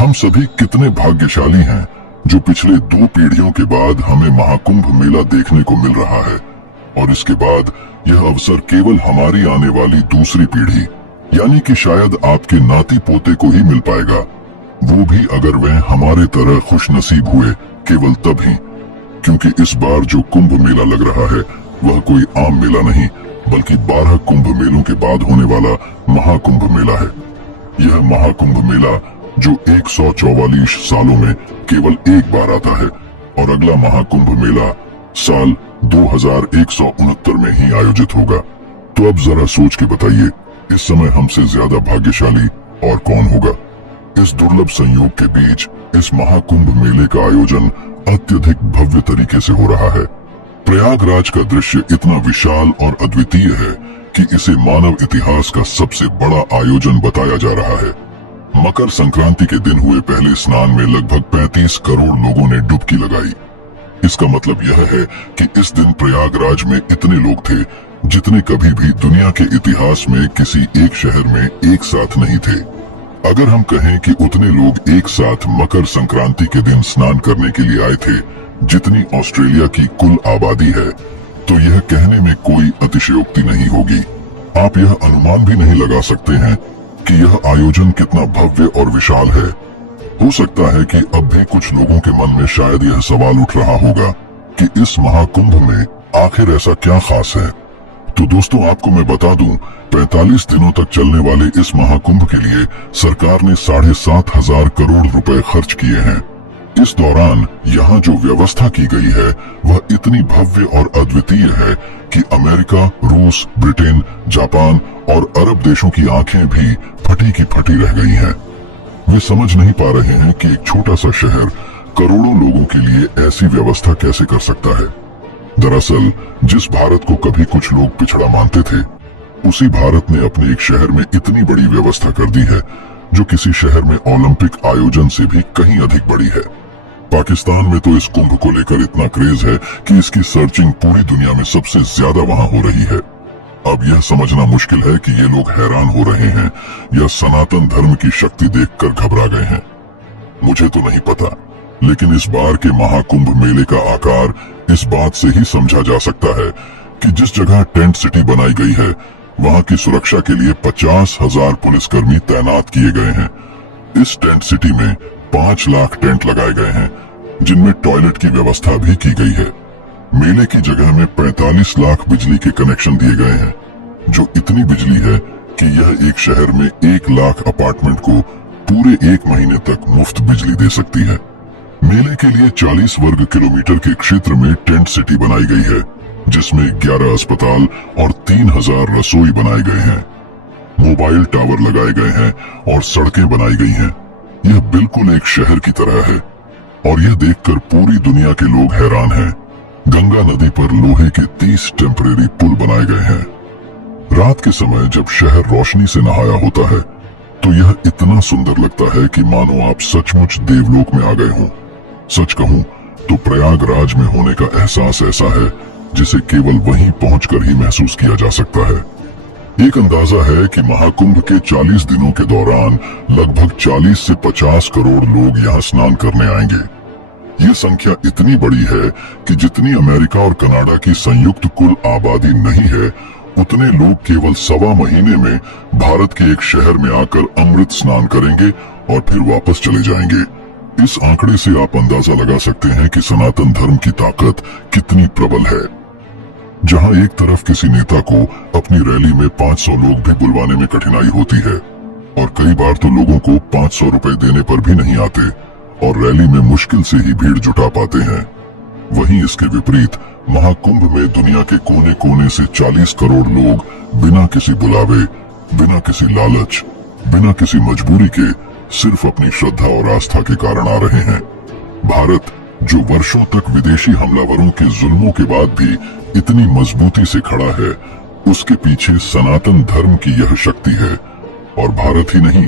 हम सभी कितने भाग्यशाली हैं जो पिछले 2 पीढ़ियों के बाद हमें महाकुंभ मेला देखने को मिल रहा है। और इसके बाद यह अवसर केवल हमारी आने वाली दूसरी पीढ़ी यानी कि शायद आपके नाती पोते को ही मिल पाएगा, वो भी अगर वह हमारे तरह खुश नसीब हुए, केवल तब ही। क्योंकि इस बार जो कुंभ मेला लग रहा है वह कोई आम मेला नहीं बल्कि 12 कुंभ मेलों के बाद होने वाला महाकुंभ मेला है। यह महाकुंभ मेला जो 144 सालों में केवल एक बार आता है और अगला महाकुंभ मेला साल 2169 में ही आयोजित होगा। तो अब जरा सोच के बताइए, इस समय हमसे ज्यादा भाग्यशाली और कौन होगा। इस दुर्लभ संयोग के बीच इस महाकुंभ मेले का आयोजन अत्यधिक भव्य तरीके से हो रहा है। प्रयागराज का दृश्य इतना विशाल और अद्वितीय है कि इसे मानव इतिहास का सबसे बड़ा आयोजन बताया जा रहा है। मकर संक्रांति के दिन हुए पहले स्नान में लगभग 35 करोड़ लोगों ने डुबकी लगाई। इसका मतलब यह है कि इस दिन प्रयागराज में इतने लोग थे जितने कभी भी दुनिया के इतिहास में किसी एक शहर में एक साथ नहीं थे। अगर हम कहें कि उतने लोग एक साथ मकर संक्रांति के दिन स्नान करने के लिए आए थे जितनी ऑस्ट्रेलिया की कुल आबादी है, तो यह कहने में कोई अतिशयोक्ति नहीं होगी। आप यह अनुमान भी नहीं लगा सकते हैं कि यह आयोजन कितना भव्य और विशाल है। हो सकता है कि अब भी कुछ लोगों के मन में शायद यह सवाल उठ रहा होगा कि इस महाकुंभ में आखिर ऐसा क्या खास है। तो दोस्तों, आपको मैं बता दूं, 45 दिनों तक चलने वाले इस महाकुंभ के लिए सरकार ने 7,500 करोड़ रुपए खर्च किए हैं। इस दौरान यहाँ जो व्यवस्था की गई है वह इतनी भव्य और अद्वितीय है कि अमेरिका, रूस, ब्रिटेन, जापान और अरब देशों की आंखें भी फटी की फटी रह गई हैं। वे समझ नहीं पा रहे हैं कि एक छोटा सा शहर करोड़ों लोगों के लिए ऐसी व्यवस्था कैसे कर सकता है। दरअसल जिस भारत को कभी कुछ लोग पिछड़ा मानते थे, उसी भारत ने अपने एक शहर में इतनी बड़ी व्यवस्था कर दी है जो किसी शहर में ओलंपिक आयोजन से भी कहीं अधिक बड़ी है। पाकिस्तान में तो इस कुंभ को लेकर इतना क्रेज है कि इसकी सर्चिंग पूरी दुनिया में सबसे ज्यादा वहां हो रही है। अब यह समझना मुश्किल है कि ये लोग हैरान हो रहे हैं या सनातन धर्म की शक्ति देखकर घबरा गए हैं। मुझे तो नहीं पता, लेकिन इस बार के महाकुंभ मेले का आकार इस बात से ही समझा जा सकता है कि जिस जगह टेंट सिटी बनाई गई है वहां की सुरक्षा के लिए 50,000 पुलिसकर्मी तैनात किए गए हैं। इस टेंट सिटी में 5 लाख टेंट लगाए गए हैं जिनमें टॉयलेट की व्यवस्था भी की गई है। मेले की जगह में 45 लाख बिजली के कनेक्शन दिए गए हैं, जो इतनी बिजली है कि यह एक शहर में 1 लाख अपार्टमेंट को पूरे 1 महीने तक मुफ्त बिजली दे सकती है। मेले के लिए 40 वर्ग किलोमीटर के क्षेत्र में टेंट सिटी बनाई गई है, जिसमें 11 अस्पताल और 3000 रसोई बनाए गए हैं। मोबाइल टावर लगाए गए हैं और सड़कें बनाई गई हैं। यह बिल्कुल एक शहर की तरह है और यह देखकर पूरी दुनिया के लोग हैरान हैं। गंगा नदी पर लोहे के 30 टेम्परेरी पुल बनाए गए हैं। रात के समय जब शहर रोशनी से नहाया होता है तो यह इतना सुंदर लगता है कि मानो आप सचमुच देवलोक में आ गए हों। सच कहूं तो प्रयागराज में होने का एहसास ऐसा है जिसे केवल वहीं पहुंचकर ही महसूस किया जा सकता है। एक अंदाजा है कि महाकुंभ के 40 दिनों के दौरान लगभग 40 से 50 करोड़ लोग यहाँ स्नान करने आएंगे। ये संख्या इतनी बड़ी है कि जितनी अमेरिका और कनाडा की संयुक्त कुल आबादी नहीं है, उतने लोग केवल 1.25 महीने में भारत के एक शहर में आकर अमृत स्नान करेंगे और फिर वापस चले जाएंगे। इस आंकड़े से आप अंदाजा लगा सकते हैं कि सनातन धर्म की ताकत कितनी प्रबल है। जहां एक तरफ किसी नेता को अपनी रैली में 500 लोग भी बुलवाने में कठिनाई होती है और कई बार तो लोगों को 500 रुपए देने पर भी नहीं आते और रैली में मुश्किल से ही भीड़ जुटा पाते हैं, वहीं इसके विपरीत महाकुंभ में दुनिया के कोने कोने से 40 करोड़ लोग बिना किसी बुलावे, बिना किसी लालच, बिना किसी मजबूरी के सिर्फ अपनी श्रद्धा और आस्था के कारण आ रहे हैं। भारत जो वर्षों तक विदेशी हमलावरों के जुल्मों के बाद भी इतनी मजबूती से खड़ा है, उसके पीछे सनातन धर्म की यह शक्ति है। और भारत ही नहीं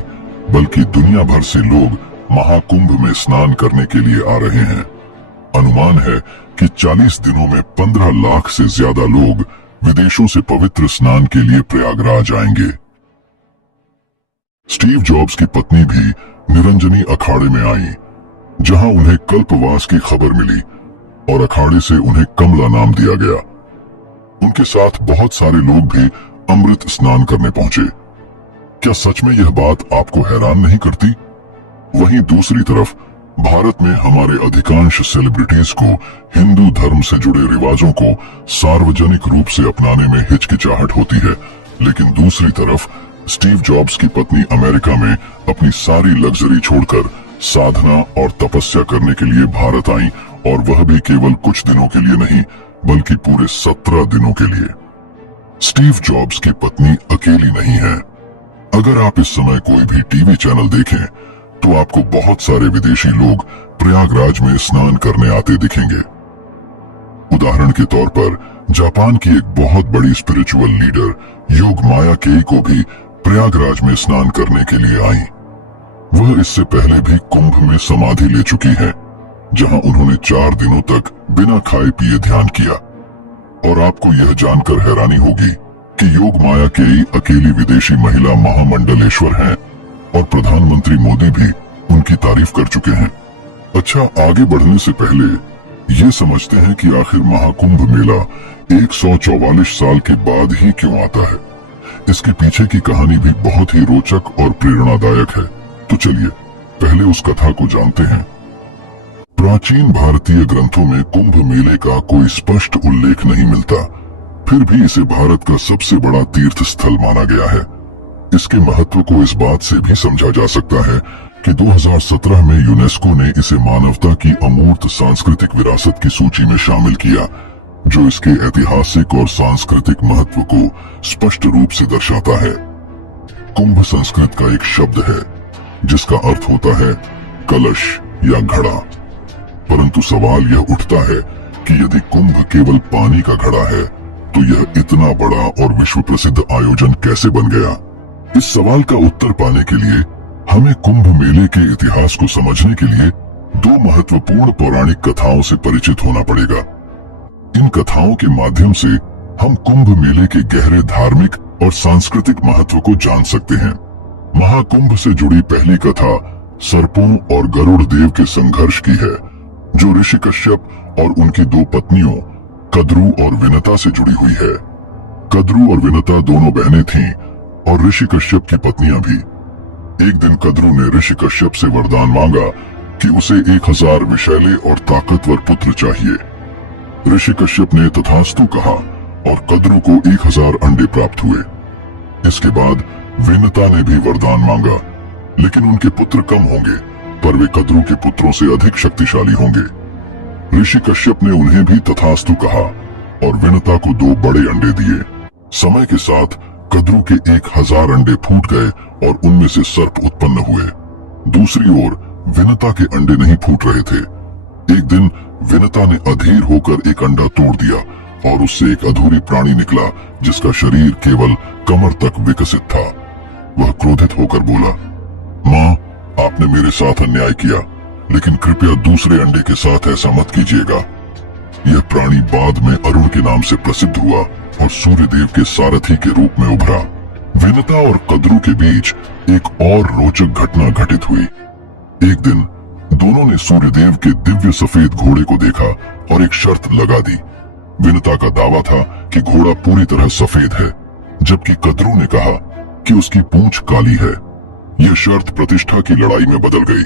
बल्कि दुनिया भर से लोग महाकुंभ में स्नान करने के लिए आ रहे हैं। अनुमान है कि 40 दिनों में 15 लाख से ज्यादा लोग विदेशों से पवित्र स्नान के लिए प्रयागराज आएंगे। स्टीव जॉब्स की पत्नी भी निरंजनी अखाड़े में आई, जहां उन्हें कल्पवास की खबर मिली और अखाड़े से उन्हें कमला नाम दिया गया। उनके साथ बहुत सारे लोग भी अमृत स्नान करने पहुंचे। क्या सच में यह बात आपको हैरान नहीं करती? वहीं दूसरी तरफ भारत में हमारे अधिकांश सेलिब्रिटीज को हिंदू धर्म से जुड़े रिवाजों को सार्वजनिक रूप से अपनाने में हिचकिचाहट होती है, लेकिन दूसरी तरफ स्टीव जॉब्स की पत्नी अमेरिका में अपनी सारी लग्जरी छोड़कर साधना और तपस्या करने के लिए भारत आई, और वह भी केवल कुछ दिनों के लिए नहीं बल्कि पूरे 17 दिनों के लिए। स्टीव जॉब्स की पत्नी अकेली नहीं है। अगर आप इस समय कोई भी टीवी चैनल देखें तो आपको बहुत सारे विदेशी लोग प्रयागराज में स्नान करने आते दिखेंगे। उदाहरण के तौर पर जापान की एक बहुत बड़ी स्पिरिचुअल लीडर योग माया केई को भी प्रयागराज में स्नान करने के लिए आई। वह इससे पहले भी कुंभ में समाधि ले चुकी है, जहां उन्होंने 4 दिनों तक बिना खाए पिए ध्यान किया। और आपको यह जानकर हैरानी होगी कि योग माया केई अकेली विदेशी महिला महामंडलेश्वर हैं और प्रधानमंत्री मोदी भी उनकी तारीफ कर चुके हैं। अच्छा, आगे बढ़ने से पहले ये समझते हैं कि आखिर महाकुंभ मेला 144 साल के बाद ही क्यों आता है। इसके पीछे की कहानी भी बहुत ही रोचक और प्रेरणादायक है। तो चलिए पहले उस कथा को जानते हैं। प्राचीन भारतीय ग्रंथों में कुंभ मेले का कोई स्पष्ट उल्लेख नहीं मिलता, फिर भी इसे भारत का सबसे बड़ा तीर्थ स्थल माना गया है। इसके महत्व को इस बात से भी समझा जा सकता है कि 2017 में यूनेस्को ने इसे मानवता की अमूर्त सांस्कृतिक विरासत की सूची में शामिल किया, जो इसके ऐतिहासिक और सांस्कृतिक महत्व को स्पष्ट रूप से दर्शाता है। कुंभ संस्कृत का एक शब्द है जिसका अर्थ होता है कलश या घड़ा। परंतु सवाल यह उठता है कि यदि कुंभ केवल पानी का घड़ा है तो यह इतना बड़ा और विश्व प्रसिद्ध आयोजन कैसे बन गया? इस सवाल का उत्तर पाने के लिए हमें कुंभ मेले के इतिहास को समझने के लिए 2 महत्वपूर्ण पौराणिक कथाओं से परिचित होना पड़ेगा। इन कथाओं के माध्यम से हम कुंभ मेले के गहरे धार्मिक और सांस्कृतिक महत्व को जान सकते हैं। महाकुंभ से जुड़ी पहली कथा सर्पों और गरुड़ देव के संघर्ष की है, जो ऋषि कश्यप और उनकी 2 पत्नियों कद्रू और विनता से जुड़ी हुई है। कद्रू और विनता दोनों बहनें थीं और ऋषि कश्यप की पत्नियां भी। एक दिन कद्रू ने ऋषि कश्यप से वरदान मांगा कि उसे 1000 विषैले और ताकतवर पुत्र चाहिए। ऋषि कश्यप ने तथास्तु कहा और कद्रू को 1000 अंडे प्राप्त हुए। इसके बाद विनता ने भी वरदान मांगा, लेकिन उनके पुत्र कम होंगे, पर वे कद्रू के पुत्रों से अधिक शक्तिशाली होंगे। ऋषि कश्यप ने उन्हें भी तथास्तु कहा और विनता को 2 बड़े अंडे दिए। समय के साथ कद्रू के 1000 अंडे फूट गए और उनमें से सर्प उत्पन्न हुए। दूसरी ओर विनता के अंडे नहीं फूट रहे थे। एक दिन विनता ने अधीर होकर एक अंडा तोड़ दिया और उससे एक अधूरी प्राणी निकला जिसका शरीर केवल कमर तक विकसित था। वह क्रोधित होकर बोला, माँ, आपने मेरे साथ अन्याय किया, लेकिन कृपया दूसरे अंडे के साथ ऐसा मत कीजिएगा। यह प्राणी बाद में अरुण के नाम से प्रसिद्ध हुआ और सूर्यदेव के सारथी के रूप में उभरा। विनता और कद्रू के बीच एक और रोचक घटना घटित हुई। एक दिन दोनों ने सूर्यदेव के दिव्य सफेद घोड़े को देखा और एक शर्त लगा दी। विनता का दावा था कि घोड़ा पूरी तरह सफेद है, जबकि कद्रू ने कहा कि उसकी पूंछ काली है। यह शर्त प्रतिष्ठा की लड़ाई में बदल गई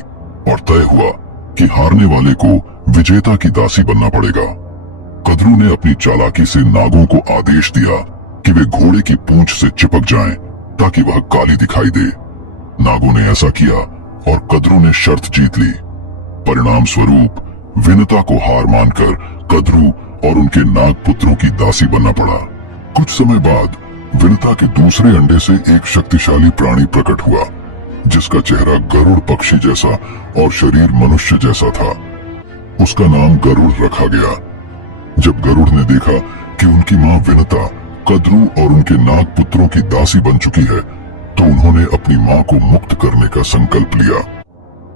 और तय हुआ कि हारने वाले को विजेता की दासी बनना पड़ेगा। कद्रू ने अपनी चालाकी से नागों को आदेश दिया कि वे घोड़े की पूंछ से चिपक जाएं ताकि वह काली दिखाई दे। नागों ने ऐसा किया और कद्रू ने शर्त जीत ली। परिणाम स्वरूप विनता को हार मानकर कद्रू और उनके नाग पुत्रों की दासी बनना पड़ा। कुछ समय बाद विनता के दूसरे अंडे से एक शक्तिशाली प्राणी प्रकट हुआ, जिसका चेहरा गरुड़ पक्षी जैसा और शरीर मनुष्य जैसा था। उसका नाम गरुड़ रखा गया। जब गरुड़ ने देखा कि उनकी मां विनता कद्रू और उनके नाग पुत्रों की दासी बन चुकी है, तो उन्होंने अपनी मां को मुक्त करने का संकल्प लिया।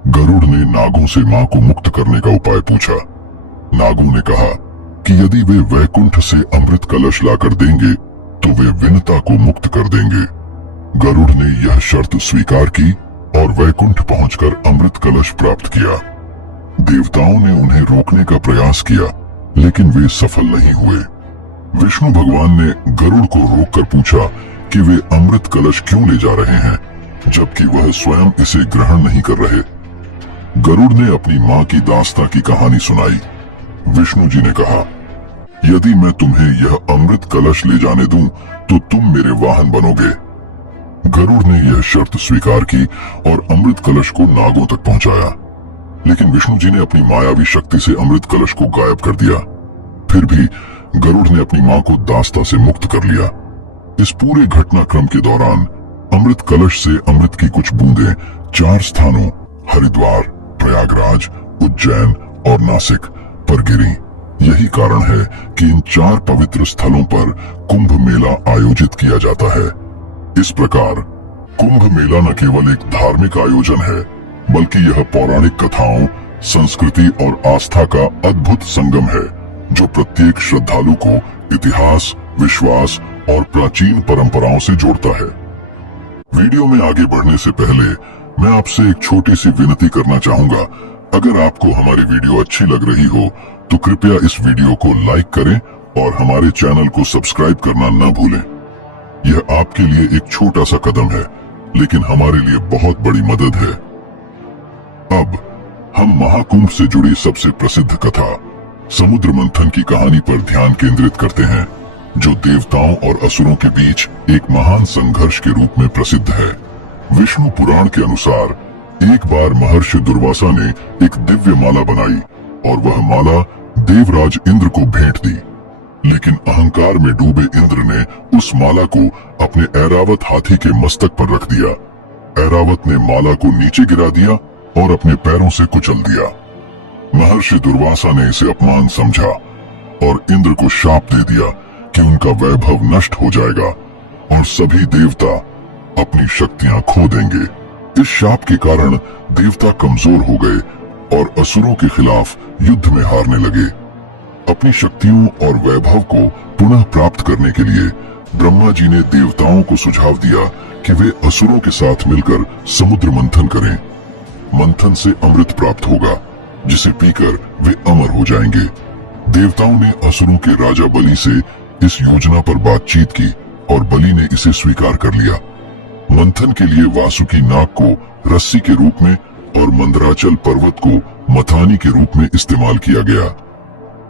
गरुड़ ने नागों से मां को मुक्त करने का उपाय पूछा। नागों ने कहा कि यदि वे वैकुंठ से अमृत कलश लाकर देंगे तो वे विनता को मुक्त कर देंगे। गरुड़ ने यह शर्त स्वीकार की और वैकुंठ पहुंचकर अमृत कलश प्राप्त किया। देवताओं ने उन्हें रोकने का प्रयास किया, लेकिन वे सफल नहीं हुए। विष्णु भगवान ने गरुड़ को रोककर पूछा कि वे अमृत कलश क्यों ले जा रहे हैं, जबकि वह स्वयं इसे ग्रहण नहीं कर रहे। गरुड़ ने अपनी मां की दास्तां की कहानी सुनाई। विष्णु जी ने कहा, यदि मैं तुम्हें यह अमृत कलश ले जाने दूं, तो तुम मेरे वाहन बनोगे। गरुड़ ने यह शर्त स्वीकार की और अमृत कलश को नागों तक पहुंचाया, लेकिन विष्णु जी ने अपनी मायावी शक्ति से अमृत कलश को गायब कर दिया। फिर भी गरुड़ ने अपनी मां को दास्ता से मुक्त कर लिया। इस पूरे घटनाक्रम के दौरान अमृत कलश से अमृत की कुछ बूंदें 4 स्थानों हरिद्वार, प्रयागराज, उज्जैन और नासिक पर गिरी। यही कारण है कि इन 4 पवित्र स्थलों पर कुंभ मेला आयोजित किया जाता है। इस प्रकार कुंभ मेला न केवल एक धार्मिक आयोजन है, बल्कि यह पौराणिक कथाओं, संस्कृति और आस्था का अद्भुत संगम है, जो प्रत्येक श्रद्धालु को इतिहास, विश्वास और प्राचीन परंपराओं से जोड़ता है। वीडियो में आगे बढ़ने से पहले मैं आपसे एक छोटी सी विनती करना चाहूंगा। अगर आपको हमारी वीडियो अच्छी लग रही हो तो कृपया इस वीडियो को लाइक करें और हमारे चैनल को सब्सक्राइब करना न भूलें। यह आपके लिए एक छोटा सा कदम है, लेकिन हमारे लिए बहुत बड़ी मदद है। अब हम महाकुंभ से जुड़ी सबसे प्रसिद्ध कथा समुद्र मंथन की कहानी पर ध्यान केंद्रित करते हैं, जो देवताओं और असुरों के बीच एक महान संघर्ष के रूप में प्रसिद्ध है। विष्णु पुराण के अनुसार एक बार महर्षि दुर्वासा ने एक दिव्य माला बनाई और वह माला देवराज इंद्र को भेंट दी, लेकिन अहंकार में डूबे इंद्र ने उस माला को अपने ऐरावत हाथी के मस्तक पर रख दिया। ऐरावत ने माला को नीचे गिरा दिया और अपने पैरों से कुचल दिया। महर्षि दुर्वासा ने इसे अपमान समझा और इंद्र को शाप दे दिया कि उनका वैभव नष्ट हो जाएगा और सभी देवता अपनी शक्तियां खो देंगे। इस शाप के कारण देवता कमजोर हो गए और असुरों के खिलाफ युद्ध में हारने लगे। अपनी शक्तियों और वैभव को पुनः प्राप्त करने के लिए ब्रह्मा जी ने देवताओं को सुझाव दिया कि वे असुरों के साथ मिलकर समुद्र मंथन करें। मंथन से अमृत प्राप्त होगा, जिसे पीकर वे अमर हो जाएंगे। देवताओं ने असुरों के राजा बलि से इस योजना पर बातचीत की और बलि ने इसे स्वीकार कर लिया। मंथन के लिए वासुकी नाग को रस्सी के रूप में और मंदराचल पर्वत को मथानी के रूप में इस्तेमाल किया गया।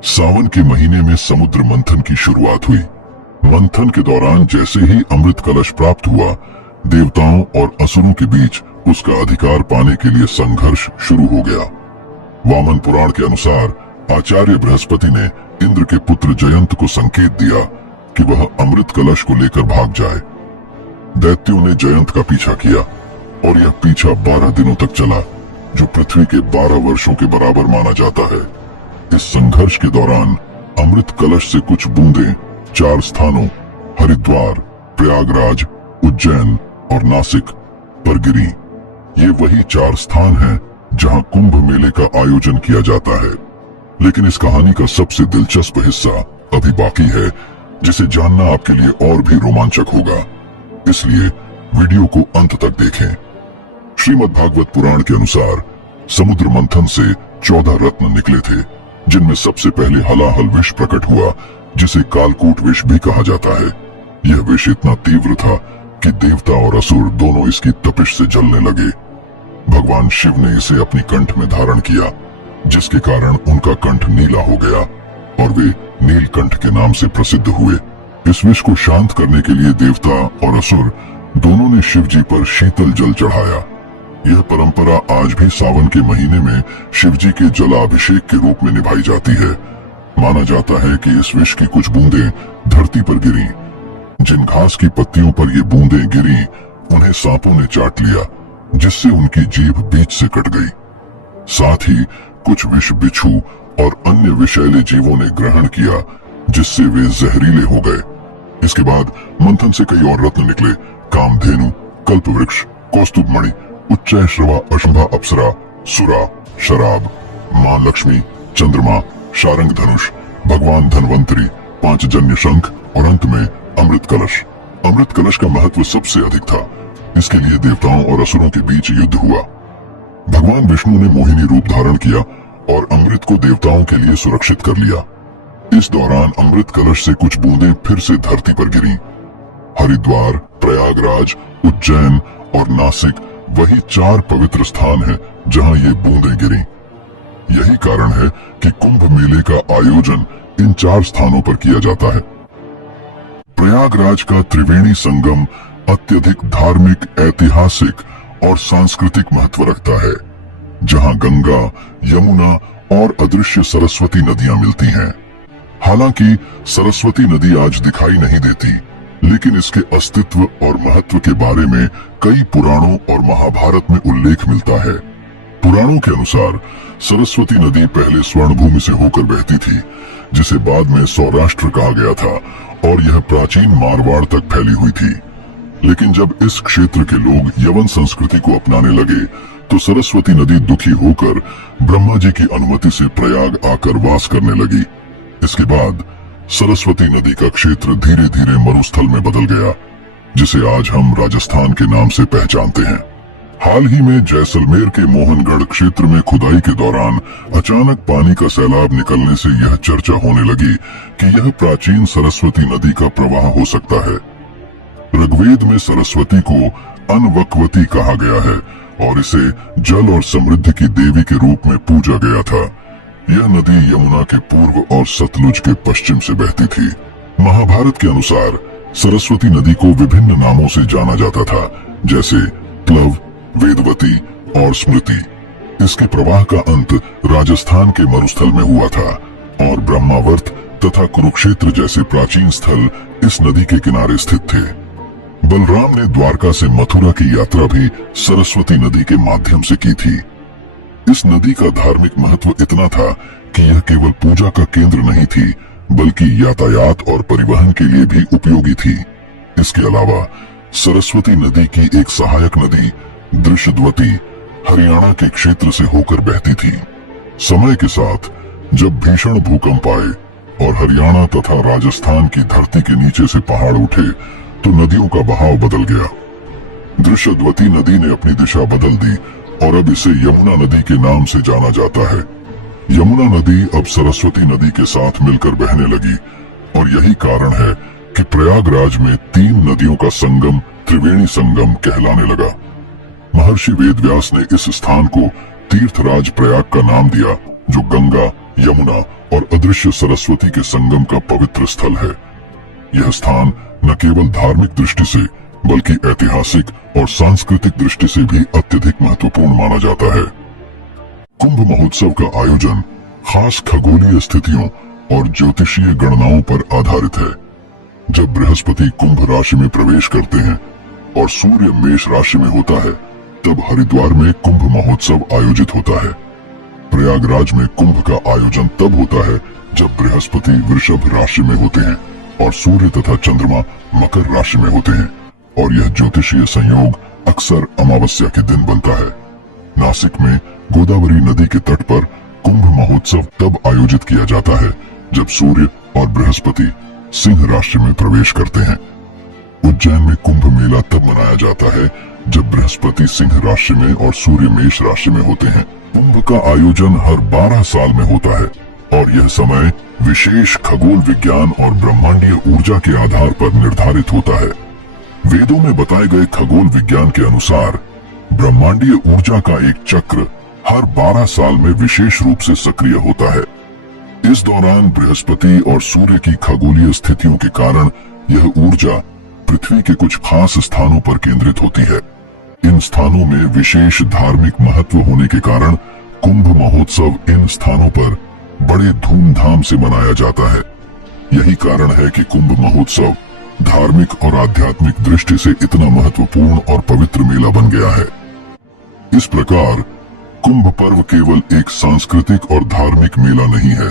सावन के महीने में समुद्र मंथन की शुरुआत हुई। मंथन के दौरान जैसे ही अमृत कलश प्राप्त हुआ, देवताओं और असुरों के बीच उसका अधिकार पाने के लिए संघर्ष शुरू हो गया। वामन पुराण के अनुसार आचार्य बृहस्पति ने इंद्र के पुत्र जयंत को संकेत दिया कि वह अमृत कलश को लेकर भाग जाए। दैत्यों ने जयंत का पीछा किया और यह पीछा 12 दिनों तक चला, जो पृथ्वी के 12 वर्षों के बराबर माना जाता है। इस संघर्ष के दौरान अमृत कलश से कुछ बूंदें 4 स्थानों हरिद्वार, प्रयागराज, उज्जैन और नासिक पर गिरी। ये वही 4 स्थान हैं जहां कुंभ मेले का आयोजन किया जाता है। लेकिन इस कहानी का सबसे दिलचस्प हिस्सा अभी बाकी है, जिसे जानना आपके लिए और भी रोमांचक होगा। इसलिए वीडियो को अंत तक देखें। श्रीमद् भागवत पुराण के अनुसार समुद्र मंथन से 14 रत्न निकले थे, जिनमें सबसे पहले हलाहल विष प्रकट हुआ, जिसे कालकूट विष भी कहा जाता है। यह विष इतना तीव्र था कि देवता और असुर दोनों इसकी तपिश से जलने लगे। भगवान शिव ने इसे अपनी कंठ में धारण किया, जिसके कारण उनका कंठ नीला हो गया और वे नीलकंठ के नाम से प्रसिद्ध हुए। इस विष को शांत करने के लिए देवता और असुर दोनों ने शिव जी पर शीतल जल चढ़ाया। यह परंपरा आज भी सावन के महीने में शिव जी के जलाभिषेक के रूप में निभाई जाती है। माना जाता है कि इस विष की कुछ बूंदें धरती पर गिरी। जिन घास की पत्तियों पर ये बूंदें गिरी, उन्हें सांपों ने चाट लिया, जिससे उनकी जीभ बीच से कट गई। साथ ही कुछ विष बिच्छू और अन्य विषैले जीवों ने ग्रहण किया, जिससे वे जहरीले हो गए। इसके बाद मंथन से कई और रत्न निकले। कामधेनु, कल्पवृक्ष, कौस्तुभमणि, उच्चैश्रवा, अशंभा अप्सरा, सुरा, शराब, मां लक्ष्मी, चंद्रमा, शारंग धनुष, भगवान धन्वंतरी, 5 जन्य शंख और अंत में अमृत कलश। अमृत कलश का महत्व सबसे अधिक था। इसके लिए देवताओं और असुरों के बीच युद्ध हुआ। भगवान विष्णु ने मोहिनी रूप धारण किया और अमृत को देवताओं के लिए सुरक्षित कर लिया। इस दौरान अमृत कलश से कुछ बूंदें फिर से धरती पर गिरीं। हरिद्वार, प्रयागराज, उज्जैन और नासिक वही 4 पवित्र स्थान हैं जहां ये बूंदें गिरीं। यही कारण है कि कुंभ मेले का आयोजन इन 4 स्थानों पर किया जाता है। प्रयागराज का त्रिवेणी संगम अत्यधिक धार्मिक, ऐतिहासिक और सांस्कृतिक महत्व रखता है, जहां गंगा, यमुना और अदृश्य सरस्वती नदियां मिलती हैं। हालांकि सरस्वती नदी आज दिखाई नहीं देती, लेकिन इसके अस्तित्व और महत्व के बारे में कई पुराणों और महाभारत में उल्लेख मिलता है। पुराणों के अनुसार सरस्वती नदी पहले स्वर्णभूमि से होकर बहती थी, जिसे बाद में सौराष्ट्र कहा गया था, और यह प्राचीन मारवाड़ तक फैली हुई थी। लेकिन जब इस क्षेत्र के लोग यवन संस्कृति को अपनाने लगे, तो सरस्वती नदी दुखी होकर ब्रह्मा जी की अनुमति से प्रयाग आकर वास करने लगी। इसके बाद सरस्वती नदी का क्षेत्र धीरे धीरे मरुस्थल में बदल गया, जिसे आज हम राजस्थान के नाम से पहचानते हैं। हाल ही में जैसलमेर के मोहनगढ़ क्षेत्र में खुदाई के दौरान अचानक पानी का सैलाब निकलने से यह चर्चा होने लगी कि यह प्राचीन सरस्वती नदी का प्रवाह हो सकता है। ऋग्वेद में सरस्वती को अनवक्वती कहा गया है और इसे जल और समृद्धि की देवी के रूप में पूजा गया था। यह नदी यमुना के पूर्व और सतलुज के पश्चिम से बहती थी। महाभारत के अनुसार सरस्वती नदी को विभिन्न नामों से जाना जाता था, जैसे प्लव, वेदवती और स्मृति। इसके प्रवाह का अंत राजस्थान के मरुस्थल में हुआ था और ब्रह्मावर्त तथा कुरुक्षेत्र जैसे प्राचीन स्थल इस नदी के किनारे स्थित थे। बलराम ने द्वारका से मथुरा की यात्रा भी सरस्वती नदी के माध्यम से की थी। इस नदी का धार्मिक महत्व इतना था कि यह केवल पूजा का केंद्र नहीं थी, बल्कि यातायात और परिवहन के लिए भी उपयोगी थी। इसके अलावा सरस्वती नदी की एक सहायक नदी दृशद्वती हरियाणा के क्षेत्र से होकर बहती थी। समय के साथ जब भीषण भूकंप आए और हरियाणा तथा राजस्थान की धरती के नीचे से पहाड़ उठे, तो नदियों का बहाव बदल गया। दृशद्वती नदी ने अपनी दिशा बदल दी और अब इसे यमुना नदी के नाम से जाना जाता है। यमुना नदी अब सरस्वती नदी के साथ मिलकर बहने लगी और यही कारण है कि प्रयागराज में 3 नदियों का संगम त्रिवेणी संगम कहलाने लगा। महर्षि वेदव्यास ने इस स्थान को तीर्थराज प्रयाग का नाम दिया, जो गंगा, यमुना और अदृश्य सरस्वती के संगम का पवित्र स्थल है। यह स्थान न केवल धार्मिक दृष्टि से बल्कि ऐतिहासिक और सांस्कृतिक दृष्टि से भी अत्यधिक महत्वपूर्ण माना जाता है। कुंभ महोत्सव का आयोजन खास खगोलीय स्थितियों और ज्योतिषीय गणनाओं पर आधारित है। जब बृहस्पति कुंभ राशि में प्रवेश करते हैं और सूर्य मेष राशि में होता है, तब हरिद्वार में कुंभ महोत्सव आयोजित होता है। प्रयागराज में कुंभ का आयोजन तब होता है जब बृहस्पति वृषभ राशि में होते हैं और सूर्य तथा चंद्रमा मकर राशि में होते हैं, और यह ज्योतिषीय संयोग अक्सर अमावस्या के दिन बनता है। नासिक में गोदावरी नदी के तट पर कुंभ महोत्सव तब आयोजित किया जाता है जब सूर्य और बृहस्पति सिंह राशि में प्रवेश करते हैं। उज्जैन में कुंभ मेला तब मनाया जाता है जब बृहस्पति सिंह राशि में और सूर्य मेष राशि में होते हैं। कुंभ का आयोजन हर 12 साल में होता है और यह समय विशेष खगोल विज्ञान और ब्रह्मांडीय ऊर्जा के आधार पर निर्धारित होता है। वेदों में बताए गए खगोल विज्ञान के अनुसार ब्रह्मांडीय ऊर्जा का एक चक्र हर 12 साल में विशेष रूप से सक्रिय होता है। इस दौरान बृहस्पति और सूर्य की खगोलीय स्थितियों के कारण यह ऊर्जा पृथ्वी के कुछ खास स्थानों पर केंद्रित होती है। इन स्थानों में विशेष धार्मिक महत्व होने के कारण कुंभ महोत्सव इन स्थानों पर बड़े धूमधाम से मनाया जाता है। यही कारण है कि कुंभ महोत्सव धार्मिक और आध्यात्मिक दृष्टि से इतना महत्वपूर्ण और पवित्र मेला बन गया है। इस प्रकार कुंभ पर्व केवल एक सांस्कृतिक और धार्मिक मेला नहीं है,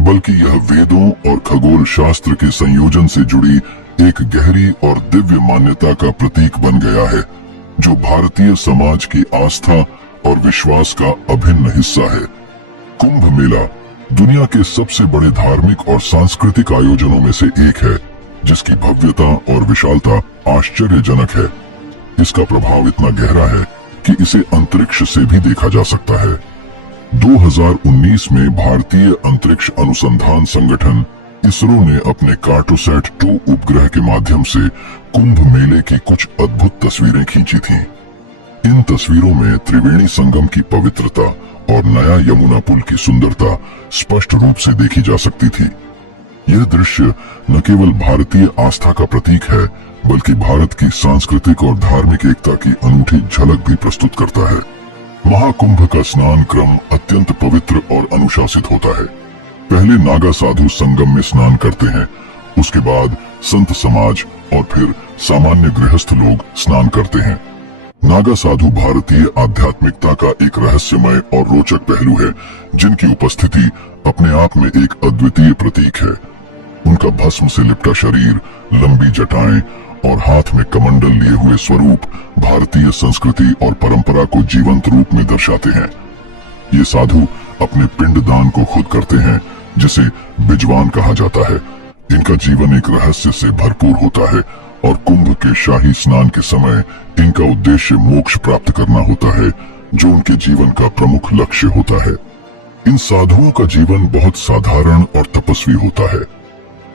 बल्कि यह वेदों और खगोल शास्त्र के संयोजन से जुड़ी एक गहरी और दिव्य मान्यता का प्रतीक बन गया है, जो भारतीय समाज की आस्था और विश्वास का अभिन्न हिस्सा है। कुंभ मेला दुनिया के सबसे बड़े धार्मिक और सांस्कृतिक आयोजनों में से एक है, जिसकी भव्यता और विशालता आश्चर्यजनक है। इसका प्रभाव इतना गहरा है कि इसे अंतरिक्ष से भी देखा जा सकता है। 2019 में भारतीय अंतरिक्ष अनुसंधान संगठन इसरो ने अपने कार्टोसैट 2 उपग्रह के माध्यम से कुंभ मेले की कुछ अद्भुत तस्वीरें खींची थीं। इन तस्वीरों में त्रिवेणी संगम की पवित्रता और नया यमुना पुल की सुंदरता स्पष्ट रूप से देखी जा सकती थी। यह दृश्य न केवल भारतीय आस्था का प्रतीक है, बल्कि भारत की सांस्कृतिक और धार्मिक एकता की अनूठी झलक भी प्रस्तुत करता है। महाकुंभ का स्नान क्रम अत्यंत पवित्र और अनुशासित होता है। पहले नागा साधु संगम में स्नान करते हैं, उसके बाद संत समाज और फिर सामान्य गृहस्थ लोग स्नान करते हैं। नागा साधु भारतीय आध्यात्मिकता का एक रहस्यमय और रोचक पहलू है, जिनकी उपस्थिति अपने आप में एक अद्वितीय प्रतीक है। उनका भस्म से लिपटा शरीर, लंबी जटाएं और हाथ में कमंडल लिए हुए स्वरूप भारतीय संस्कृति और परंपरा को जीवंत रूप में दर्शाते हैं। ये साधु अपने पिंड दान को खुद करते हैं, जिसे बिजवान कहा जाता है। इनका जीवन एक रहस्य से भरपूर होता है और कुंभ के शाही स्नान के समय इनका उद्देश्य मोक्ष प्राप्त करना होता है, जो उनके जीवन का प्रमुख लक्ष्य होता है। इन साधुओं का जीवन बहुत साधारण और तपस्वी होता है।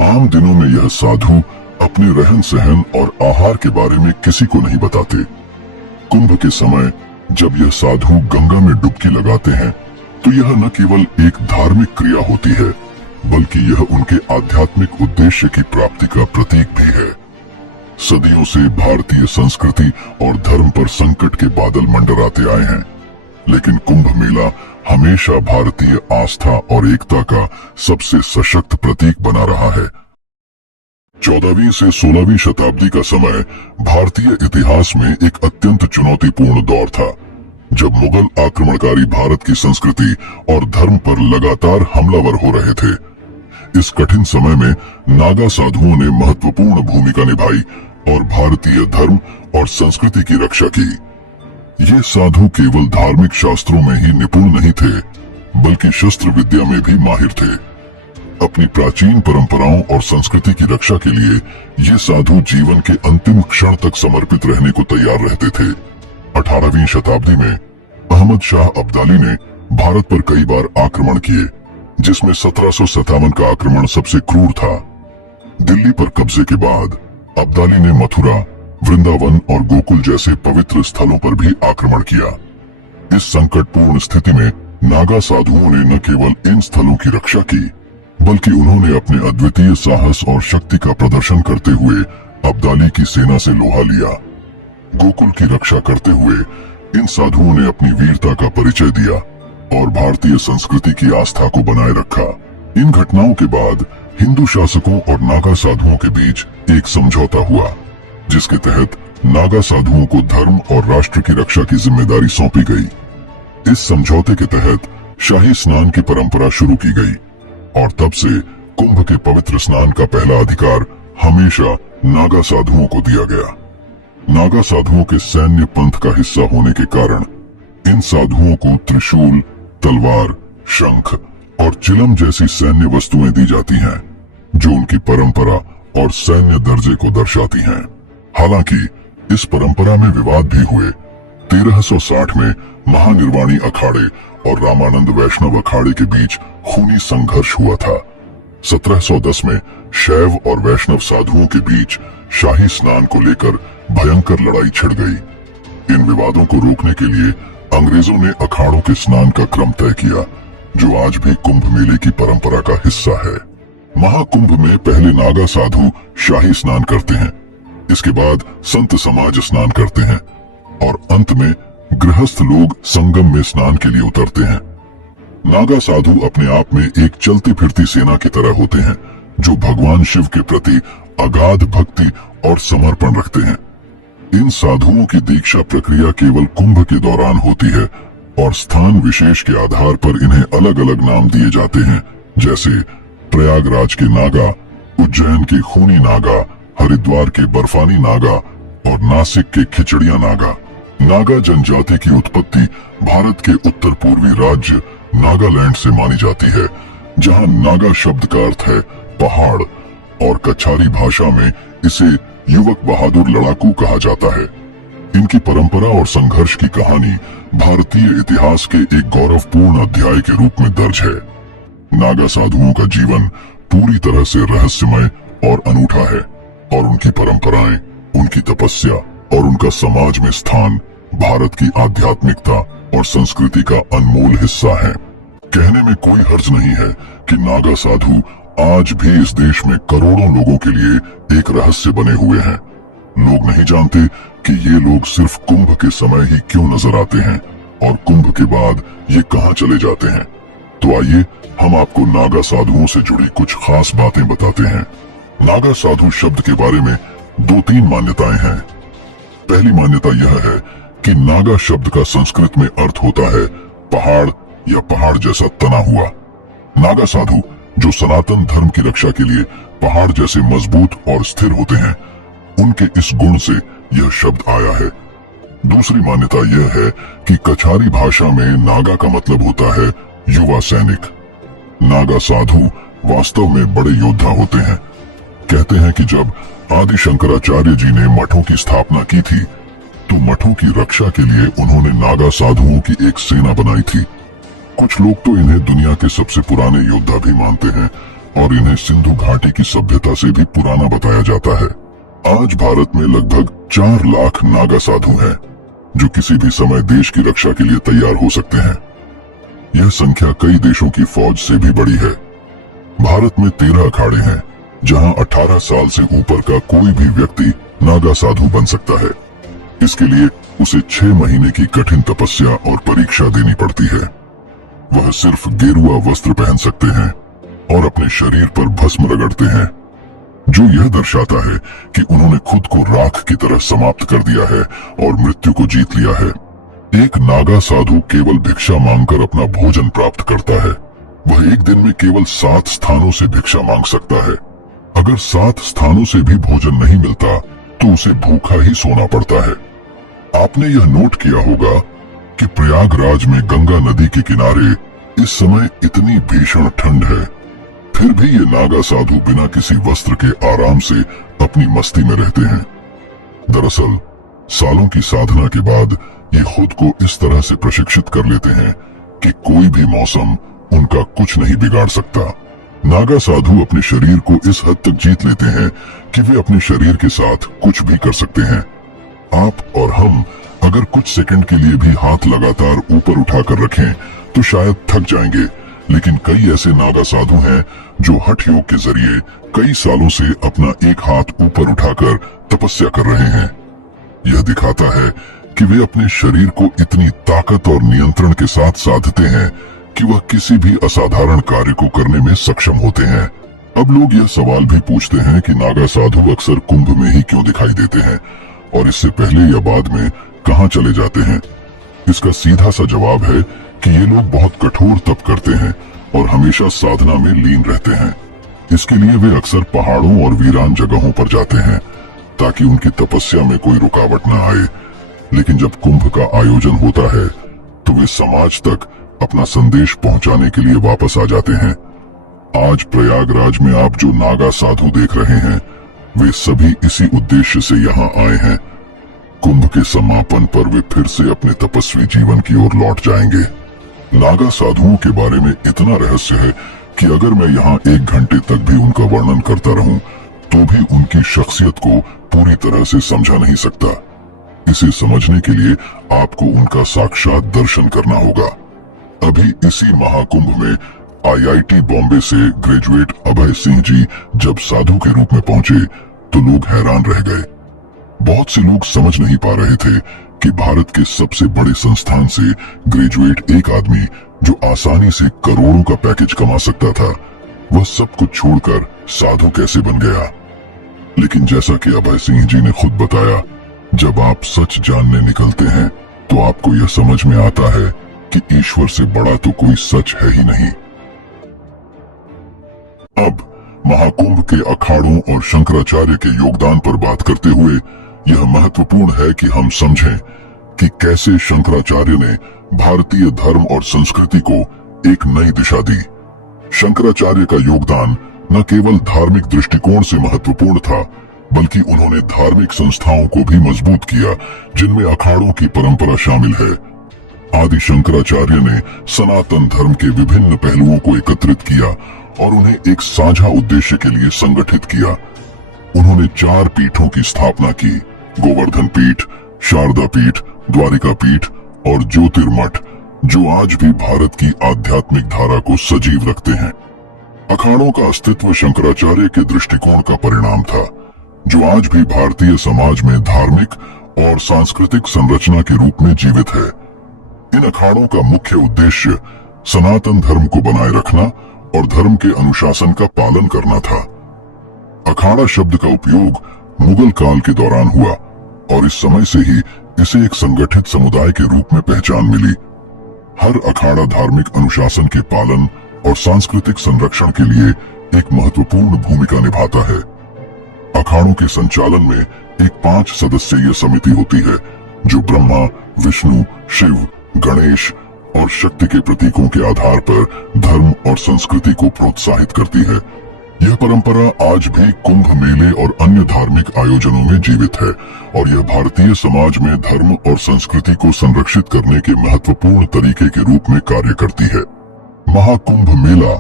आम दिनों में यह साधु अपने रहन सहन और आहार के बारे में किसी को नहीं बताते। कुंभ के समय जब यह साधु गंगा में डुबकी लगाते हैं, तो यह न केवल एक धार्मिक क्रिया होती है, बल्कि यह उनके आध्यात्मिक उद्देश्य की प्राप्ति का प्रतीक भी है। सदियों से भारतीय संस्कृति और धर्म पर संकट के बादल मंडराते आए हैं, लेकिन कुंभ मेला हमेशा भारतीय आस्था और एकता का सबसे सशक्त प्रतीक बना रहा है। 14वीं से 16वीं शताब्दी का समय भारतीय इतिहास में एक अत्यंत चुनौतीपूर्ण दौर था, जब मुगल आक्रमणकारी भारत की संस्कृति और धर्म पर लगातार हमलावर हो रहे थे। इस कठिन समय में नागा साधुओं ने महत्वपूर्ण भूमिका निभाई और भारतीय धर्म और संस्कृति की रक्षा की। ये साधु केवल धार्मिक शास्त्रों में ही निपुण नहीं थे, बल्कि शस्त्र विद्या में भी माहिर थे। अपनी प्राचीन परंपराओं और संस्कृति की रक्षा के लिए ये साधु जीवन के अंतिम क्षण तक समर्पित रहने को तैयार रहते थे। 18वीं शताब्दी में अहमद शाह अब्दाली ने भारत पर कई बार आक्रमण किए, जिसमें 1757 का आक्रमण सबसे क्रूर था। दिल्ली पर कब्जे के बाद अब्दाली ने मथुरा, वृंदावन और गोकुल जैसे पवित्र स्थलों पर भी आक्रमण किया। इस संकटपूर्ण स्थिति में नागा साधुओं ने न केवल इन स्थलों की रक्षा की, बल्कि उन्होंने अपने अद्वितीय साहस और शक्ति का प्रदर्शन करते हुए अब्दाली की सेना से लोहा लिया। गोकुल की रक्षा करते हुए इन साधुओं ने अपनी वीरता का परिचय दिया और भारतीय संस्कृति की आस्था को बनाए रखा। इन घटनाओं के बाद हिंदू शासकों और नागा साधुओं के बीच एक समझौता हुआ, जिसके तहत नागा साधुओं को धर्म और राष्ट्र की रक्षा की जिम्मेदारी सौंपी गई। इस समझौते के तहत शाही स्नान की परंपरा शुरू की गई और तब से कुंभ के पवित्र स्नान का पहला अधिकार हमेशा नागा साधुओं को दिया गया। नागा साधुओं के सैन्य पंथ का हिस्सा होने के कारण इन साधुओं को त्रिशूल, तलवार, शंख और चिलम जैसी सैन्य वस्तुएं दी जाती हैं, जो उनकी परंपरा और सैन्य दर्जे को दर्शाती हैं। हालांकि इस परंपरा में विवाद भी हुए। 1360 में महानिर्वाणी अखाड़े और रामानंद वैष्णव अखाड़े के बीच खूनी संघर्ष हुआ था। 1710 में शैव और वैष्णव साधुओं के बीच शाही स्नान को लेकर भयंकर लड़ाई छिड़ गई। इन विवादों को रोकने के लिए अंग्रेजों ने अखाड़ों के स्नान का क्रम तय किया, जो आज भी कुंभ मेले की परंपरा का हिस्सा है। महाकुंभ में पहले नागा साधु शाही स्नान करते हैं, इसके बाद संत समाज स्नान करते हैं और अंत में गृहस्थ लोग संगम में स्नान के लिए उतरते हैं। नागा साधु अपने आप में एक चलती फिरती सेना की तरह होते हैं, जो भगवान शिव के प्रति अगाध भक्ति और समर्पण रखते हैं। इन साधुओं की दीक्षा प्रक्रिया केवल कुंभ के दौरान होती है और स्थान विशेष के आधार पर इन्हें अलग अलग नाम दिए जाते हैं, जैसे प्रयागराज के नागा, उज्जैन के खूनी नागा, हरिद्वार के बर्फानी नागा और नासिक के खिचड़िया नागा। नागा जनजाति की उत्पत्ति भारत के उत्तर पूर्वी राज्य नागालैंड से मानी जाती है, जहां नागा शब्द का अर्थ है पहाड़ और कछारी भाषा में इसे युवक बहादुर लड़ाकू कहा जाता है। इनकी परंपरा और संघर्ष की कहानी भारतीय इतिहास के एक गौरवपूर्ण अध्याय के रूप में दर्ज है। नागा साधुओं का जीवन पूरी तरह से रहस्यमय और अनूठा है और उनकी परंपराएं, उनकी तपस्या और उनका समाज में स्थान भारत की आध्यात्मिकता और संस्कृति का अनमोल हिस्सा है। कहने में कोई हर्ज नहीं है कि नागा साधु आज भी इस देश में करोड़ों लोगों के लिए एक रहस्य बने हुए हैं। लोग नहीं जानते कि ये लोग सिर्फ कुंभ के समय ही क्यों नजर आते हैं और कुंभ के बाद ये कहां चले जाते हैं। तो आइए हम आपको नागा साधुओं से जुड़ी कुछ खास बातें बताते हैं। नागा साधु शब्द के बारे में 2-3 मान्यताएं हैं। पहली मान्यता यह है कि नागा शब्द का संस्कृत में अर्थ होता है पहाड़ या पहाड़ जैसा तना हुआ। नागा साधु जो सनातन धर्म की रक्षा के लिए पहाड़ जैसे मजबूत और स्थिर होते हैं, उनके इस गुण से यह शब्द आया है। दूसरी मान्यता यह है कि कछारी भाषा में नागा का मतलब होता है युवा सैनिक। नागा साधु वास्तव में बड़े योद्धा होते हैं। कहते हैं कि जब आदि शंकराचार्य जी ने मठों की स्थापना की थी तो मठों की रक्षा के लिए उन्होंने नागा साधुओं की एक सेना बनाई थी। कुछ लोग तो इन्हें दुनिया के सबसे पुराने योद्धा भी मानते हैं और इन्हें सिंधु घाटी की सभ्यता से भी पुराना बताया जाता है। आज भारत में लगभग 4 लाख नागा साधु हैं जो किसी भी समय देश की रक्षा के लिए तैयार हो सकते हैं। यह संख्या कई देशों की फौज से भी बड़ी है। भारत में 13 अखाड़े हैं जहां 18 साल से ऊपर का कोई भी व्यक्ति नागा साधु बन सकता है। इसके लिए उसे 6 महीने की कठिन तपस्या और परीक्षा देनी पड़ती है। वह सिर्फ गेरुआ वस्त्र पहन सकते हैं और अपने शरीर पर भस्म रगड़ते हैं, जो यह दर्शाता है कि उन्होंने खुद को राख की तरह समाप्त कर दिया है और मृत्यु को जीत लिया है। एक नागा साधु केवल भिक्षा मांगकर अपना भोजन प्राप्त करता है। वह एक दिन में केवल 7 स्थानों से भिक्षा मांग सकता है। अगर 7 स्थानों से भी भोजन नहीं मिलता तो उसे भूखा ही सोना पड़ता है। आपने यह नोट किया होगा कि प्रयागराज में गंगा नदी के किनारे इस समय इतनी भीषण ठंड है, फिर भी ये नागा साधु बिना किसी वस्त्र के आराम से अपनी मस्ती में रहते हैं। दरअसल सालों की साधना के बाद ये खुद को इस तरह से प्रशिक्षित कर लेते हैं कि कोई भी मौसम उनका कुछ नहीं बिगाड़ सकता। नागा साधु अपने शरीर को इस हद तक जीत लेते हैं कि वे अपने शरीर के साथ कुछ भी कर सकते हैं। आप और हम अगर कुछ सेकंड के लिए भी हाथ लगातार ऊपर उठाकर रखें तो शायद थक जाएंगे, लेकिन कई ऐसे नागा साधु हैं जो हठ योग के जरिए कई सालों से अपना एक हाथ ऊपर उठाकर तपस्या कर रहे हैं। यह दिखाता है कि वे अपने शरीर को इतनी ताकत और नियंत्रण के साथ साधते हैं कि वह किसी भी असाधारण कार्य को करने में सक्षम होते हैं। अब लोग यह सवाल भी पूछते हैं कि नागा साधु अक्सर कुंभ में ही क्यों दिखाई देते हैं और इससे पहले या बाद में कहां चले जाते हैं। इसका सीधा सा जवाब है कि ये लोग बहुत कठोर तप करते हैं और हमेशा साधना में लीन रहते हैं। इसके लिए वे अक्सर पहाड़ों और वीरान जगहों पर जाते हैं ताकि उनकी तपस्या में कोई रुकावट न आए। लेकिन जब कुंभ का आयोजन होता है तो वे समाज तक अपना संदेश पहुंचाने के लिए वापस आ जाते हैं। आज प्रयागराज में आप जो नागा साधु देख रहे हैं वे सभी इसी उद्देश्य से यहाँ आए हैं। कुंभ के समापन पर वे फिर से अपने तपस्वी जीवन की ओर लौट जाएंगे। नागा साधुओं के बारे में इतना रहस्य है कि अगर मैं यहाँ 1 घंटे तक भी उनका वर्णन करता रहूं तो भी उनकी शख्सियत को पूरी तरह से समझा नहीं सकता। इसे समझने के लिए आपको उनका साक्षात दर्शन करना होगा। अभी इसी महाकुंभ में IIT बॉम्बे से ग्रेजुएट अभय सिंह जी जब साधु के रूप में पहुंचे तो लोग हैरान रह गए। बहुत से लोग समझ नहीं पा रहे थे कि भारत के सबसे बड़े संस्थान से ग्रेजुएट एक आदमी जो आसानी से करोड़ों का पैकेज कमा सकता था, वह सब कुछ छोड़कर साधु कैसे बन गया। लेकिन जैसा कि अभय सिंह जी ने खुद बताया, जब आप सच जानने निकलते हैं तो आपको यह समझ में आता है कि ईश्वर से बड़ा तो कोई सच है ही नहीं। अब महाकुंभ के अखाड़ों और शंकराचार्य के योगदान पर बात करते हुए यह महत्वपूर्ण है कि हम समझें कि कैसे शंकराचार्य ने भारतीय धर्म और संस्कृति को एक नई दिशा दी। शंकराचार्य का योगदान न केवल धार्मिक दृष्टिकोण से महत्वपूर्ण था, बल्कि उन्होंने धार्मिक संस्थाओं को भी मजबूत किया जिनमें अखाड़ों की परंपरा शामिल है। आदि शंकराचार्य ने सनातन धर्म के विभिन्न पहलुओं को एकत्रित किया और उन्हें एक साझा उद्देश्य के लिए संगठित किया। उन्होंने 4 पीठों की स्थापना की: गोवर्धन पीठ, शारदा पीठ, द्वारिका पीठ और ज्योतिर्मठ, जो आज भी भारत की आध्यात्मिक धारा को सजीव रखते हैं। अखाड़ों का अस्तित्व शंकराचार्य के दृष्टिकोण का परिणाम था, जो आज भी भारतीय समाज में धार्मिक और सांस्कृतिक संरचना के रूप में जीवित है। इन अखाड़ों का मुख्य उद्देश्य सनातन धर्म को बनाए रखना और धर्म के अनुशासन का पालन करना था। अखाड़ा शब्द का उपयोग मुगल काल के दौरान हुआ और इस समय से ही इसे एक संगठित समुदाय के रूप में पहचान मिली। हर अखाड़ा धार्मिक अनुशासन के पालन और सांस्कृतिक संरक्षण के लिए एक महत्वपूर्ण भूमिका निभाता है। अखाड़ों के संचालन में एक 5 सदस्यीय समिति होती है, जो ब्रह्मा, विष्णु, शिव, गणेश और शक्ति के प्रतीकों के आधार पर धर्म और संस्कृति को प्रोत्साहित करती है। यह परंपरा आज भी कुंभ मेले और अन्य धार्मिक आयोजनों में जीवित है और यह भारतीय समाज में धर्म और संस्कृति को संरक्षित करने के महत्वपूर्ण तरीके के रूप में कार्य करती है। महाकुंभ मेला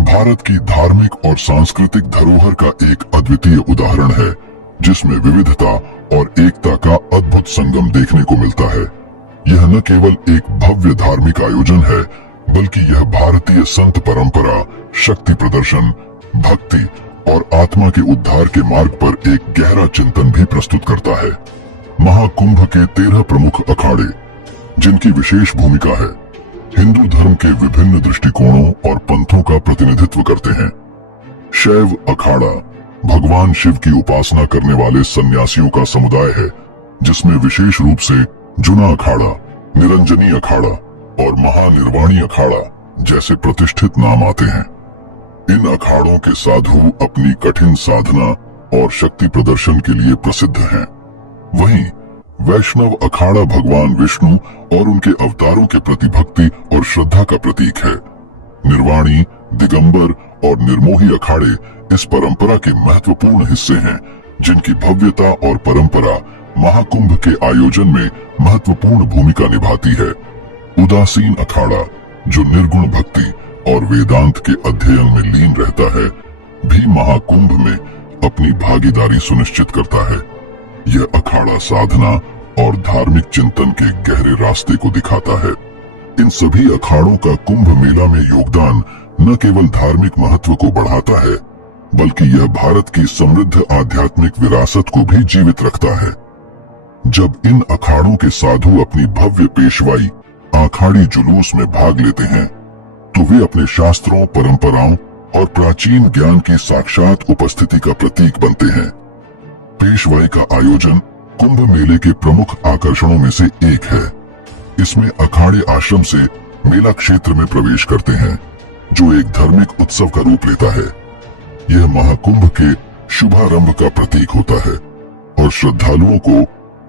भारत की धार्मिक और सांस्कृतिक धरोहर का एक अद्वितीय उदाहरण है, जिसमें विविधता और एकता का अद्भुत संगम देखने को मिलता है। यह न केवल एक भव्य धार्मिक आयोजन है, बल्कि यह भारतीय संत परंपरा, शक्ति प्रदर्शन, भक्ति और आत्मा के उद्धार के मार्ग पर एक गहरा चिंतन भी प्रस्तुत करता है। महाकुंभ के 13 प्रमुख अखाड़े, जिनकी विशेष भूमिका है, हिंदू धर्म के विभिन्न दृष्टिकोणों और पंथों का प्रतिनिधित्व करते हैं। शैव अखाड़ा भगवान शिव की उपासना करने वाले सन्यासियों का समुदाय है, जिसमें विशेष रूप से जुना अखाड़ा, निरंजनी अखाड़ा और महानिर्वाणी अखाड़ा जैसे प्रतिष्ठित नाम आते हैं। इन अखाड़ों के साधु अपनी कठिन साधना और शक्ति प्रदर्शन के लिए प्रसिद्ध हैं। वहीं वैष्णव अखाड़ा भगवान विष्णु और उनके अवतारों के प्रति भक्ति और श्रद्धा का प्रतीक है। निर्वाणी, दिगंबर और निर्मोही अखाड़े इस परंपरा के महत्वपूर्ण हिस्से हैं, जिनकी भव्यता और परंपरा महाकुंभ के आयोजन में महत्वपूर्ण भूमिका निभाती है। उदासीन अखाड़ा, जो निर्गुण भक्ति और वेदांत के अध्ययन में लीन रहता है, भी महाकुंभ में अपनी भागीदारी सुनिश्चित करता है। यह अखाड़ा साधना और धार्मिक चिंतन के गहरे रास्ते को दिखाता है। इन सभी अखाड़ों का कुंभ मेला में योगदान न केवल धार्मिक महत्व को बढ़ाता है, बल्कि यह भारत की समृद्ध आध्यात्मिक विरासत को भी जीवित रखता है। जब इन अखाड़ों के साधु अपनी भव्य पेशवाई आखाड़ी जुलूस में भाग लेते हैं, तो वे अपने शास्त्रों, परंपराओं और प्राचीन ज्ञान की साक्षात उपस्थिति का प्रतीक बनते हैं। पेशवाई का आयोजन कुंभ मेले के प्रमुख आकर्षणों में से एक है। इसमें अखाड़े आश्रम से मेला क्षेत्र में प्रवेश करते हैं, जो एक धार्मिक उत्सव का रूप लेता है। यह महाकुंभ के शुभारंभ का प्रतीक होता है और श्रद्धालुओं को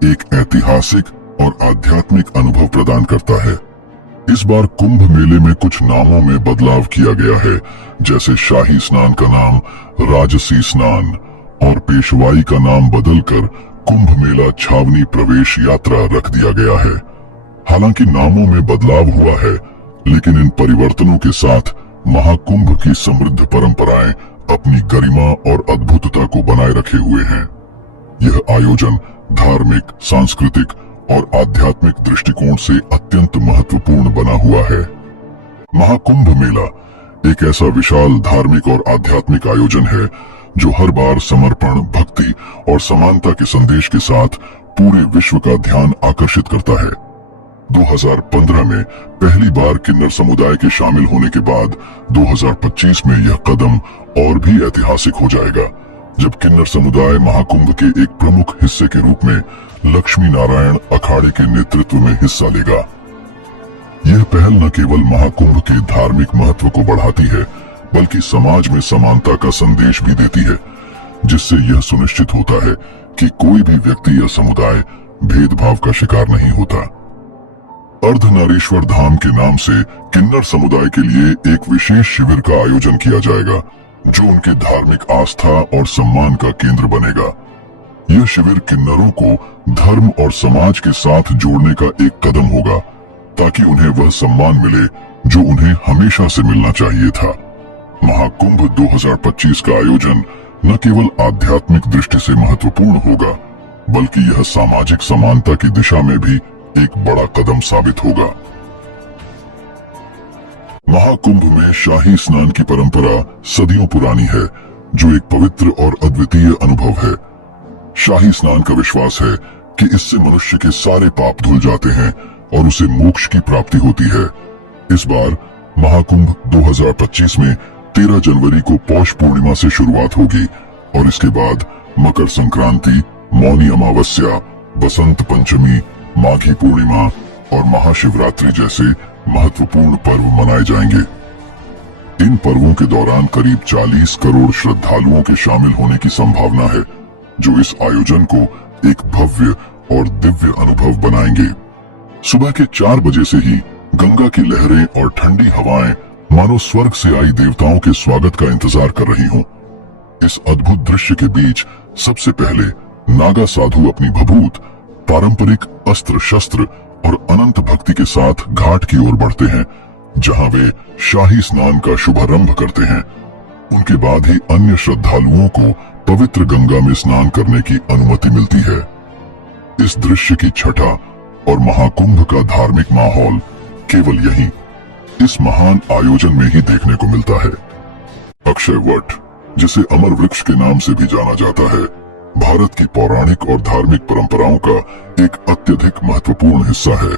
एक ऐतिहासिक और आध्यात्मिक अनुभव प्रदान करता है। इस बार कुंभ मेले में कुछ नामों में बदलाव किया गया है, जैसे शाही स्नान का नाम राजसी स्नान और पेशवाई का नाम बदलकर कुंभ मेला छावनी प्रवेश यात्रा रख दिया गया है। हालांकि नामों में बदलाव हुआ है, लेकिन इन परिवर्तनों के साथ महाकुंभ की समृद्ध परंपराएं अपनी गरिमा और अद्भुतता को बनाए रखे हुए हैं। यह आयोजन धार्मिक, सांस्कृतिक और आध्यात्मिक दृष्टिकोण से अत्यंत महत्वपूर्ण बना हुआ है। महाकुंभ मेला एक ऐसा विशाल धार्मिक और आध्यात्मिक आयोजन है, जो हर बार समर्पण, भक्ति और समानता के संदेश के साथ पूरे विश्व का ध्यान आकर्षित करता है। 2015 में पहली बार किन्नर समुदाय के शामिल होने के बाद 2025 में यह कदम और भी ऐतिहासिक हो जाएगा, जब किन्नर समुदाय महाकुंभ के एक प्रमुख हिस्से के रूप में लक्ष्मी नारायण अखाड़े के नेतृत्व में हिस्सा लेगा। यह पहल न केवल महाकुंभ के धार्मिक महत्व को बढ़ाती है, बल्कि समाज में समानता का संदेश भी देती है, जिससे यह सुनिश्चित होता है कि कोई भी व्यक्ति या समुदाय भेदभाव का शिकार नहीं होता। अर्धनारीश्वर धाम के नाम से किन्नर समुदाय के लिए एक विशेष शिविर का आयोजन किया जाएगा, जो उनके धार्मिक आस्था और सम्मान का केंद्र बनेगा। यह शिविर किन्नरों को धर्म और समाज के साथ जोड़ने का एक कदम होगा, ताकि उन्हें वह सम्मान मिले जो उन्हें हमेशा से मिलना चाहिए था। महाकुंभ 2025 का आयोजन न केवल आध्यात्मिक दृष्टि से महत्वपूर्ण होगा, बल्कि यह सामाजिक समानता की दिशा में भी एक बड़ा कदम साबित होगा। महाकुंभ में शाही स्नान की परंपरा सदियों पुरानी है, जो एक पवित्र और अद्वितीय अनुभव है। शाही स्नान का विश्वास है कि इससे मनुष्य के सारे पाप धुल जाते हैं और उसे मोक्ष की प्राप्ति होती है। इस बार महाकुंभ 2025 में 13 जनवरी को पौष पूर्णिमा से शुरुआत होगी और इसके बाद मकर संक्रांति, मौनी अमावस्या, बसंत पंचमी, माघी पूर्णिमा और महाशिवरात्रि जैसे महत्वपूर्ण पर्व मनाए जाएंगे। इन पर्वों के दौरान करीब 40 करोड़ श्रद्धालुओं के शामिल होने की संभावना है, जो इस आयोजन को एक भव्य और दिव्य अनुभव बनाएंगे। सुबह के 4 बजे से ही गंगा की लहरें और ठंडी हवाएं मानो स्वर्ग से आई देवताओं के स्वागत का इंतजार कर रही हों। इस अद्भुत दृश्य के बीच सबसे पहले नागा साधु अपनी भभूत, पारंपरिक अस्त्र शस्त्र और अनंत भक्ति के साथ घाट की ओर बढ़ते हैं, जहां वे शाही स्नान का शुभारंभ करते हैं। उनके बाद ही अन्य श्रद्धालुओं को पवित्र गंगा में स्नान करने की अनुमति मिलती है। इस दृश्य की छठा और महाकुंभ का धार्मिक माहौल केवल यहीं इस महान आयोजन में ही देखने को मिलता है। अक्षय वट, जिसे अमर वृक्ष के नाम से भी जाना जाता है, भारत की पौराणिक और धार्मिक परंपराओं का एक अत्यधिक महत्वपूर्ण हिस्सा है।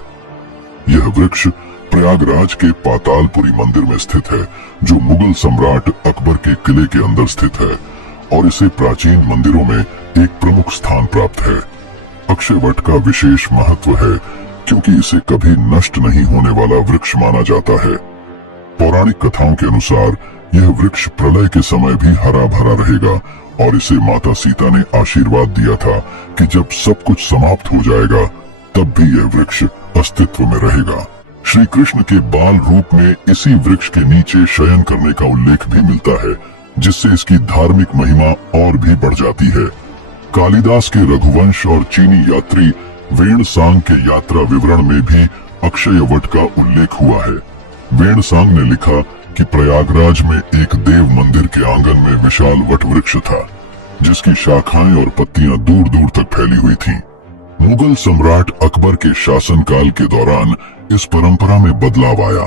यह वृक्ष प्रयागराज के पातालपुरी मंदिर में स्थित है, जो मुगल सम्राट अकबर के किले के अंदर स्थित है और इसे प्राचीन मंदिरों में एक प्रमुख स्थान प्राप्त है। अक्षय वट का विशेष महत्व है क्योंकि इसे कभी नष्ट नहीं होने वाला वृक्ष माना जाता है। पौराणिक कथाओं के अनुसार यह वृक्ष प्रलय के समय भी हरा भरा रहेगा और इसे माता सीता ने आशीर्वाद दिया था कि जब सब कुछ समाप्त हो जाएगा तब भी यह वृक्ष अस्तित्व में रहेगा। श्री कृष्ण के बाल रूप में इसी वृक्ष के नीचे शयन करने का उल्लेख भी मिलता है, जिससे इसकी धार्मिक महिमा और भी बढ़ जाती है। कालिदास के रघुवंश और चीनी यात्री वेणसांग के यात्रा विवरण में भी अक्षय वट का उल्लेख हुआ है। वेणसांग ने लिखा कि प्रयागराज में एक देव मंदिर के आंगन में विशाल वट वृक्ष था, जिसकी शाखाएं और पत्तियां दूर दूर तक फैली हुई थीं। मुगल सम्राट अकबर के शासनकाल के दौरान इस परंपरा में बदलाव आया।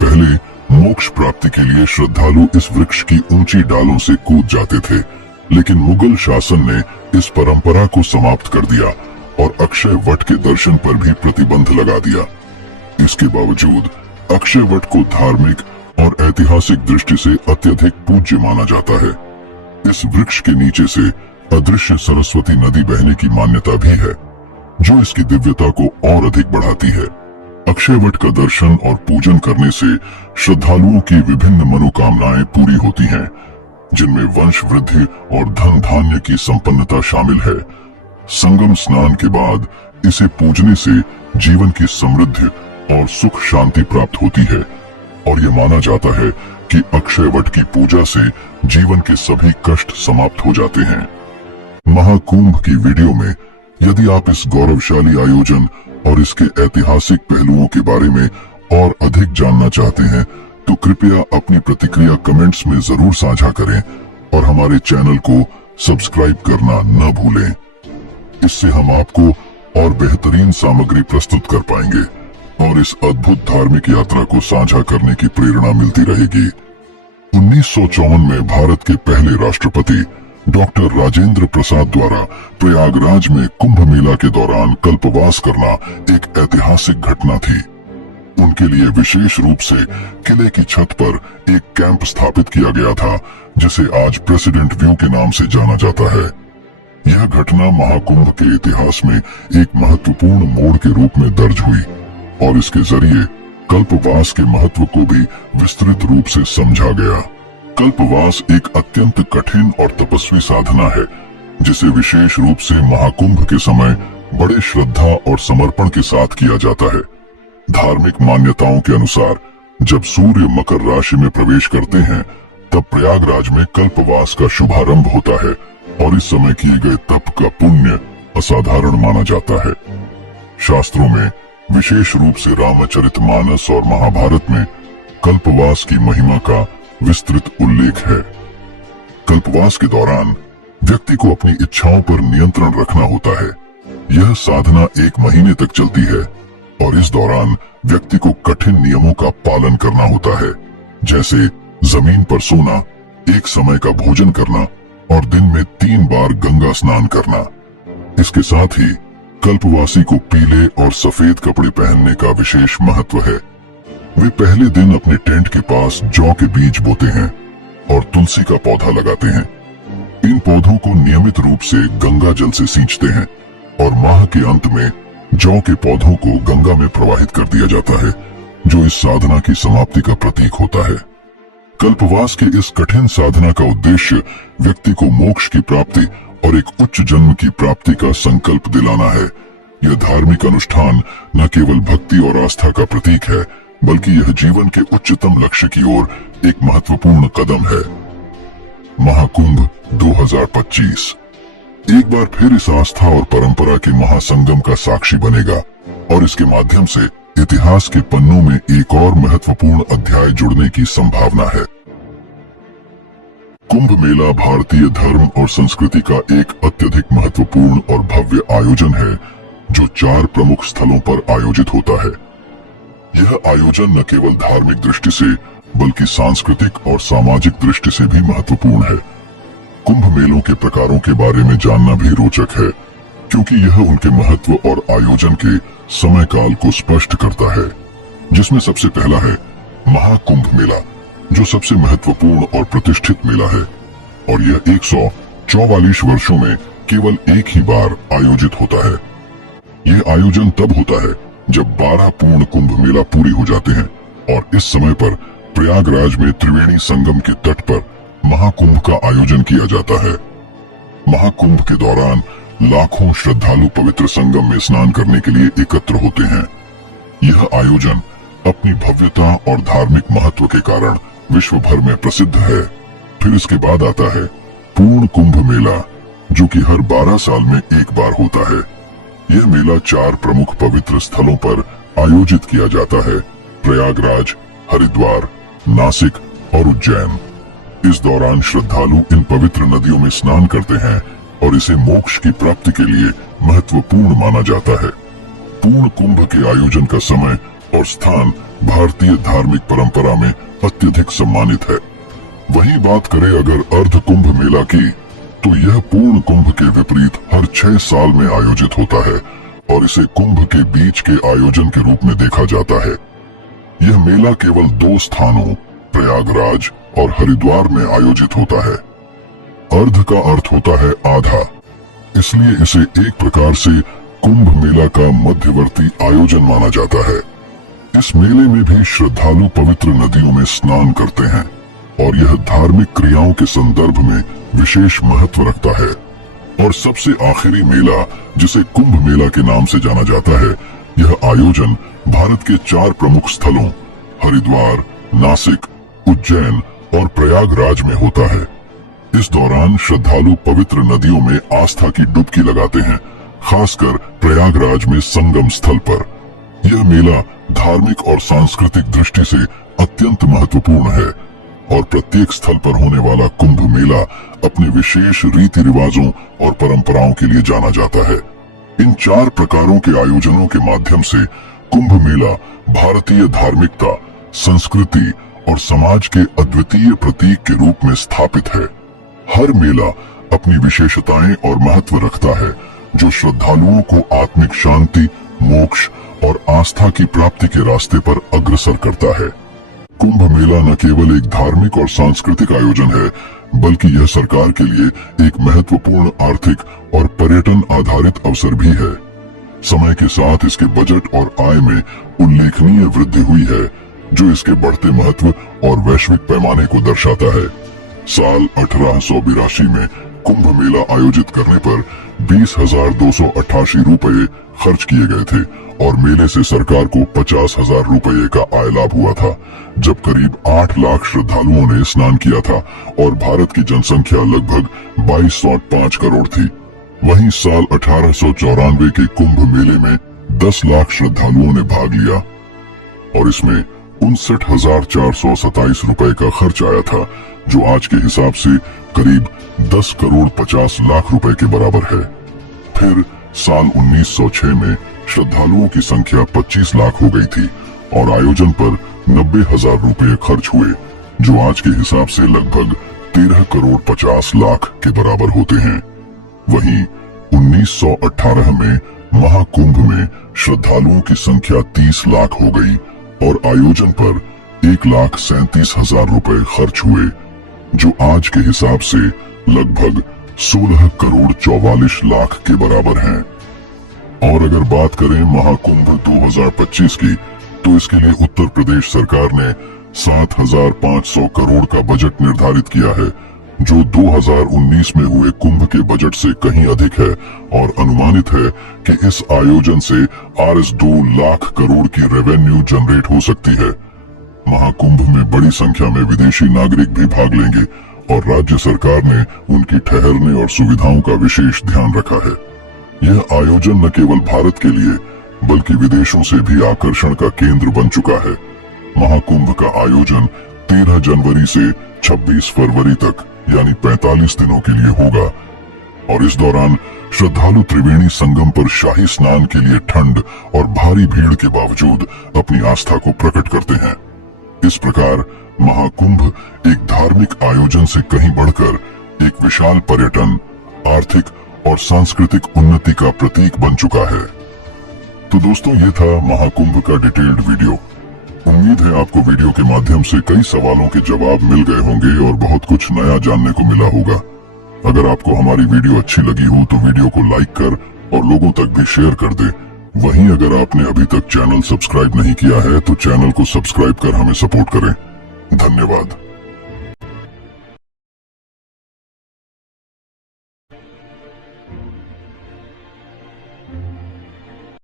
पहले मोक्ष प्राप्ति के लिए श्रद्धालु इस वृक्ष की ऊंची डालों से कूद जाते थे, लेकिन मुगल शासन ने इस परंपरा को समाप्त कर दिया और अक्षय वट के दर्शन पर भी प्रतिबंध लगा दिया। इसके बावजूद अक्षय वट को धार्मिक और ऐतिहासिक दृष्टि से अत्यधिक पूज्य माना जाता है। इस वृक्ष के नीचे से अदृश्य सरस्वती नदी बहने की मान्यता भी है, जो इसकी दिव्यता को और अधिक बढ़ाती है। अक्षय वट का दर्शन और पूजन करने से श्रद्धालुओं की विभिन्न मनोकामनाएं पूरी होती हैं, जिनमें वंश वृद्धि और धन धान्य की संपन्नता शामिल है। संगम स्नान के बाद इसे पूजने से जीवन की समृद्धि और सुख शांति प्राप्त होती है और यह माना जाता है कि अक्षय वट की पूजा से जीवन के सभी कष्ट समाप्त हो जाते हैं। महाकुंभ की वीडियो में यदि आप इस गौरवशाली आयोजन और इसके ऐतिहासिक पहलुओं के बारे में और अधिक जानना चाहते हैं, तो कृपया अपनी प्रतिक्रिया कमेंट्स में जरूर साझा करें और हमारे चैनल को सब्सक्राइब करना न भूलें। इससे हम आपको और बेहतरीन सामग्री प्रस्तुत कर पाएंगे और इस अद्भुत धार्मिक यात्रा को साझा करने की प्रेरणा मिलती रहेगी। 1954 में भारत के पहले राष्ट्रपति डॉक्टर राजेंद्र प्रसाद द्वारा प्रयागराज में कुंभ मेला के दौरान कल्पवास करना एक ऐतिहासिक घटना थी। उनके लिए विशेष रूप से किले की छत पर एक कैंप स्थापित किया गया था, जिसे आज प्रेसिडेंट व्यू के नाम से जाना जाता है। यह घटना महाकुंभ के इतिहास में एक महत्वपूर्ण मोड़ के रूप में दर्ज हुई और इसके जरिए कल्पवास के महत्व को भी विस्तृत रूप से समझा गया। कल्पवास एक अत्यंत कठिन और तपस्वी साधना है, जिसे विशेष रूप से महाकुंभ के समय बड़े श्रद्धा और समर्पण के साथ किया जाता है। धार्मिक मान्यताओं के अनुसार जब सूर्य मकर राशि में प्रवेश करते हैं, तब प्रयागराज में कल्पवास का शुभारंभ होता है और इस समय किए गए तप का पुण्य असाधारण माना जाता है। शास्त्रों में विशेष रूप से रामचरितमानस और महाभारत में कल्पवास की महिमा का विस्तृत उल्लेख है। कल्पवास के दौरान व्यक्ति को अपनी इच्छाओं पर नियंत्रण रखना होता है। यह साधना 1 महीने तक चलती है और इस दौरान व्यक्ति को कठिन नियमों का पालन करना होता है, जैसे जमीन पर सोना, एक समय का भोजन करना और दिन में 3 बार गंगा स्नान करना। इसके साथ ही कल्पवासी को पीले और सफेद कपड़े पहनने का विशेष महत्व है। वे पहले दिन अपने टेंट के पास जौ के बीज बोते हैं और तुलसी का पौधा लगाते हैं। इन पौधों को नियमित रूप से गंगा जल से सींचते हैं और माह के अंत में जौ के पौधों को गंगा में प्रवाहित कर दिया जाता है, जो इस साधना की समाप्ति का प्रतीक होता है। कल्पवास के इस कठिन साधना का उद्देश्य व्यक्ति को मोक्ष की प्राप्ति और एक उच्च जन्म की प्राप्ति का संकल्प दिलाना है। यह धार्मिक अनुष्ठान न केवल भक्ति और आस्था का प्रतीक है, बल्कि यह जीवन के उच्चतम लक्ष्य की ओर एक महत्वपूर्ण कदम है। महाकुंभ 2025 एक बार फिर इस आस्था और परंपरा के महासंगम का साक्षी बनेगा और इसके माध्यम से इतिहास के पन्नों में एक और महत्वपूर्ण अध्याय जुड़ने की संभावना है। कुंभ मेला भारतीय धर्म और संस्कृति का एक अत्यधिक महत्वपूर्ण और भव्य आयोजन है, जो 4 प्रमुख स्थलों पर आयोजित होता है। यह आयोजन न केवल धार्मिक दृष्टि से बल्कि सांस्कृतिक और सामाजिक दृष्टि से भी महत्वपूर्ण है। कुंभ मेलों के प्रकारों के बारे में जानना भी रोचक है, क्योंकि यह उनके महत्व और आयोजन के समय काल को स्पष्ट करता है, जिसमें सबसे पहला है महाकुंभ मेला, जो सबसे महत्वपूर्ण और प्रतिष्ठित मेला है और यह 144 वर्षों में केवल एक ही बार आयोजित होता है। यह आयोजन तब होता है जब 12 पूर्ण कुंभ मेला पूरी हो जाते हैं और इस समय पर प्रयागराज में त्रिवेणी संगम के तट पर महाकुंभ का आयोजन किया जाता है। महाकुंभ के दौरान लाखों श्रद्धालु पवित्र संगम में स्नान करने के लिए एकत्र होते हैं। यह आयोजन अपनी भव्यता और धार्मिक महत्व के कारण विश्व भर में प्रसिद्ध है। फिर इसके बाद आता है पूर्ण कुंभ मेला, जो कि हर 12 साल में एक बार होता है। यह मेला 4 प्रमुख पवित्र स्थलों पर आयोजित किया जाता है: प्रयागराज, हरिद्वार, नासिक और उज्जैन। इस दौरान श्रद्धालु इन पवित्र नदियों में स्नान करते हैं और इसे मोक्ष की प्राप्ति के लिए महत्वपूर्ण माना जाता है। पूर्ण कुंभ के आयोजन का समय और स्थान भारतीय धार्मिक परंपरा में अत्यधिक सम्मानित है। वहीं बात करें अगर अर्ध कुंभ मेला की, तो यह पूर्ण कुंभ के विपरीत हर 6 साल में आयोजित होता है और इसे कुंभ के बीच के आयोजन के रूप में देखा जाता है। यह मेला केवल 2 स्थानों प्रयागराज और हरिद्वार में आयोजित होता है। अर्ध का अर्थ होता है आधा, इसलिए इसे एक प्रकार से कुंभ मेला का मध्यवर्ती आयोजन माना जाता है। इस मेले में भी श्रद्धालु पवित्र नदियों में स्नान करते हैं और यह धार्मिक क्रियाओं के संदर्भ में विशेष महत्व रखता है। और सबसे आखिरी मेला, जिसे कुंभ मेला के नाम से जाना जाता है, यह आयोजन भारत के 4 प्रमुख स्थलों हरिद्वार, नासिक, उज्जैन और प्रयागराज में होता है। इस दौरान श्रद्धालु पवित्र नदियों में आस्था की डुबकी लगाते हैं, खासकर प्रयागराज में संगम स्थल पर। यह मेला धार्मिक और सांस्कृतिक दृष्टि से अत्यंत महत्वपूर्ण है और प्रत्येक स्थल पर होने वाला कुंभ मेला अपने विशेष रीति रिवाजों और परंपराओं के लिए जाना जाता है। इन 4 प्रकारों के आयोजनों के माध्यम से कुंभ मेला भारतीय धार्मिकता, संस्कृति और समाज के अद्वितीय प्रतीक के रूप में स्थापित है। हर मेला अपनी विशेषताएं और महत्व रखता है, जो श्रद्धालुओं को आत्मिक शांति, मोक्ष और आस्था की प्राप्ति के रास्ते पर अग्रसर करता है। कुंभ मेला न केवल एक धार्मिक और सांस्कृतिक आयोजन है, बल्कि यह सरकार के लिए एक महत्वपूर्ण आर्थिक और पर्यटन आधारित अवसर भी है। समय के साथ इसके बजट और आय में उल्लेखनीय वृद्धि हुई है, जो इसके बढ़ते महत्व और वैश्विक पैमाने को दर्शाता है। साल 1882 में कुंभ मेला आयोजित करने पर 20,288 रुपए खर्च किए गए थे और मेले से सरकार को 50,000 रुपये का आय लाभ हुआ था, जब करीब 8 लाख श्रद्धालुओं ने स्नान किया था और भारत की जनसंख्या लगभग 22.5 करोड़ थी। वहीं साल 1894 के कुंभ मेले में 10 लाख श्रद्धालुओं ने भाग लिया और इसमें 59,427 रुपए का खर्च आया था, जो आज के हिसाब से करीब 10 करोड़ 50 लाख रुपए के बराबर है। फिर साल 1906 में श्रद्धालुओं की संख्या 25 लाख हो गई थी और आयोजन पर 90,000 रुपए खर्च हुए, जो आज के हिसाब से लगभग 13 करोड़ 50 लाख के बराबर होते हैं। वहीं 1918 में महाकुंभ में श्रद्धालुओं की संख्या 30 लाख हो गई और आयोजन पर 1,37,000 रुपए खर्च हुए, जो आज के हिसाब से लगभग 16 करोड़ 44 लाख के बराबर हैं। और अगर बात करें महाकुंभ 2025 की, तो इसके लिए उत्तर प्रदेश सरकार ने 7,500 करोड़ का बजट निर्धारित किया है, जो 2019 में हुए कुंभ के बजट से कहीं अधिक है और अनुमानित है कि इस आयोजन से Rs 2 लाख करोड़ की रेवेन्यू जनरेट हो सकती है। महाकुंभ में बड़ी संख्या में विदेशी नागरिक भी भाग लेंगे और राज्य सरकार ने उनकी ठहरने और सुविधाओं का विशेष ध्यान रखा है। यह आयोजन न केवल भारत के लिए बल्कि विदेशों से भी आकर्षण का केंद्र बन चुका है। महाकुंभ का आयोजन 13 जनवरी से 26 फरवरी तक यानी 45 दिनों के लिए होगा और इस दौरान श्रद्धालु त्रिवेणी संगम पर शाही स्नान के लिए ठंड और भारी भीड़ के बावजूद अपनी आस्था को प्रकट करते हैं। इस प्रकार महाकुंभ एक धार्मिक आयोजन से कहीं बढ़कर एक विशाल पर्यटन, आर्थिक और सांस्कृतिक उन्नति का प्रतीक बन चुका है। तो दोस्तों, ये था महाकुंभ का डिटेल्ड वीडियो। उम्मीद है आपको वीडियो के माध्यम से कई सवालों के जवाब मिल गए होंगे और बहुत कुछ नया जानने को मिला होगा। अगर आपको हमारी वीडियो अच्छी लगी हो तो वीडियो को लाइक कर और लोगों तक भी शेयर कर दे। वहीं अगर आपने अभी तक चैनल सब्सक्राइब नहीं किया है तो चैनल को सब्सक्राइब कर हमें सपोर्ट करें। धन्यवाद।